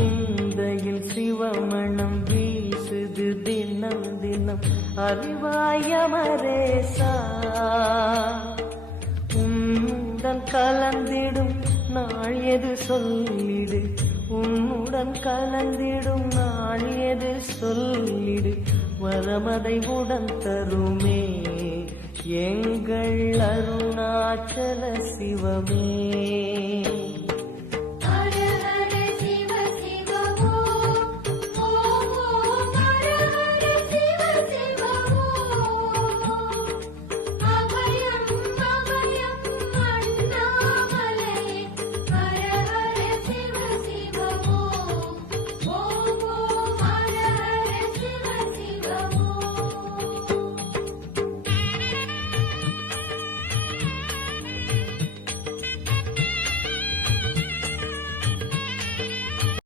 சிந்தையில் சிவமணம் வீசுது தினம் தினம் அறிவாயமரேசா உன்னுடன் கலந்திடும் நாள் எது சொல்லிடு உன்னுடன் கலந்திடும் நாள் எது சொல்லிடு வரமதை உடன் தருமே எங்கள் அருணாச்சல சிவமே.